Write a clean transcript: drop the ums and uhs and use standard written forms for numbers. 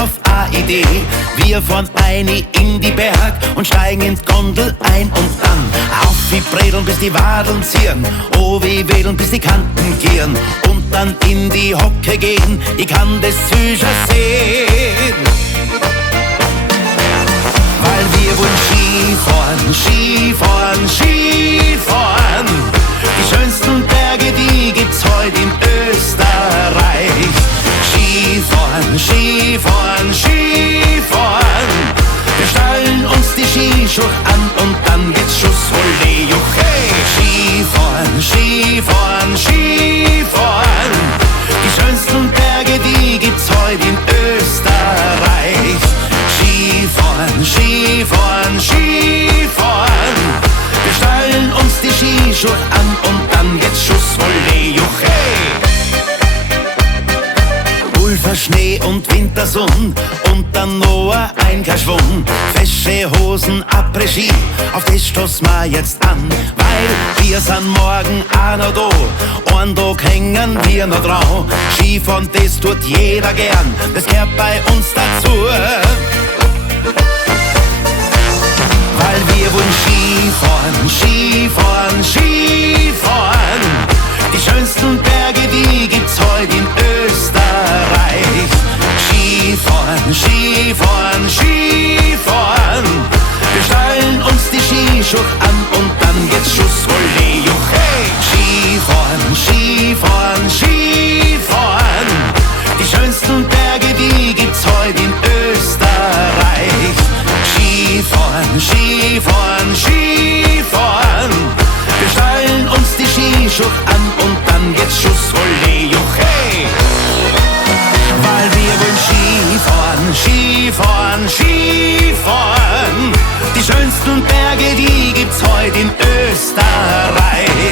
auf a Idee. Wir fahren eine in die Berg und steigen ins Gondel ein und dann auf wie Bredeln bis die Wadeln zieren, oh wie wedeln bis die Kanten gieren und dann in die Hocke gehen, ich kann das sicher sehen. Weil wir wollen Skifahren, Skifahren, Skifahren. Die schönsten Berge, die gibt's heute in Österreich. Skifahren, Skifahren, Skifahren. Wir schnallen uns die Skischuhe an und dann geht's Schuss, Ole, Juche. Skifahren, Skifahren, Skifahren. Die schönsten Berge, die gibt's heute in Österreich. Skifahren, Skifahren, Skifahren. Wir schnallen uns die Skischuhe an und dann geht's Schuss, Ole, Juche. Pulver, Schnee und Wintersonn und dann noch ein Schwung. Fesche Hosen, Après-Ski, auf das stoßen wir jetzt an, weil wir sind morgen auch noch da. Einen Tag hängen wir noch dran. Skifahren, das tut jeder gern, das gehört bei uns dazu. Weil wir wollen Skifahren, Skifahren, Skifahren. Die schönsten Berge, die gibt's heute in Österreich. Skifahren, Skifahren, Skifahren. Wir schnallen uns die Skischuhe an und dann geht's Schuss, Ole, Juche. Skifahren, Skifahren, Skifahren. Die schönsten Berge, die gibt's heute in Österreich. Skifahren, Skifahren, Skifahren. Wir schnallen uns die Skischuhe an und dann geht's Schuss, Ole, Juche. Weil wir wollen Skifahren, Skifahren, Skifahren. Die schönsten Berge, die gibt's heute in Österreich.